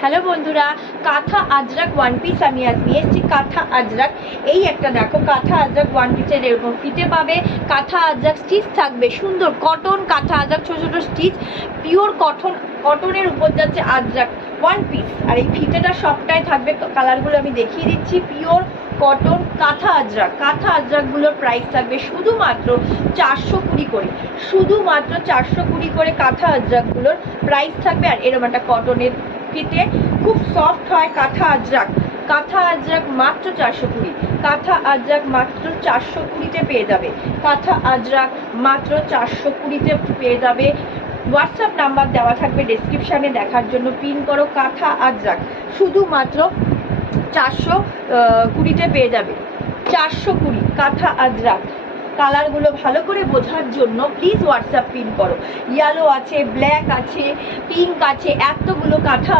Hello বন্ধুরা, কাঁথা Ajrak one piece আমি আজ নিয়ে এসেছি। কাঁথা আজরাক, এই একটা দেখো, কাঁথা আজরাক ওয়ান পিসের এরকম ফিতে পাবে। কাঁথা আজরাক স্টিচ থাকবে, সুন্দর কটন কাঁথা আজরাক, ছোটো ছোটো স্টিচ, পিওর কটনের উপর যাচ্ছে আজরাক ওয়ান পিস। আর এই ফিতেটা সবটাই থাকবে, কালারগুলো আমি দেখিয়ে দিচ্ছি। পিওর কটন কাঁথা আজরাকগুলোর প্রাইস থাকবে শুধুমাত্র 420 করে, শুধুমাত্র 420 করে কাঁথা আজরাকগুলোর প্রাইস থাকবে। আর এরকম একটা কটনের ফিতে, খুব সফট হয় কাঁথা আজরাক মাত্র 420। কাঁথা আজরাক মাত্র 420-তে পেয়ে যাবে। কাঁথা আজরাক মাত্র 420-তে পেয়ে যাবে। হোয়াটসঅ্যাপ নাম্বার দেওয়া থাকবে ডেসক্রিপশানে, দেখার জন্য পিন করো। কাঁথা আজরাক শুধুমাত্র 420-তে পেয়ে যাবে। 420 কাঁথা আজরাক। কালারগুলো ভালো করে বোঝার জন্য প্লিজ হোয়াটসঅ্যাপ পিন করো। ইয়েলো আছে, ব্ল্যাক আছে, পিঙ্ক আছে, এতগুলো কাঁথা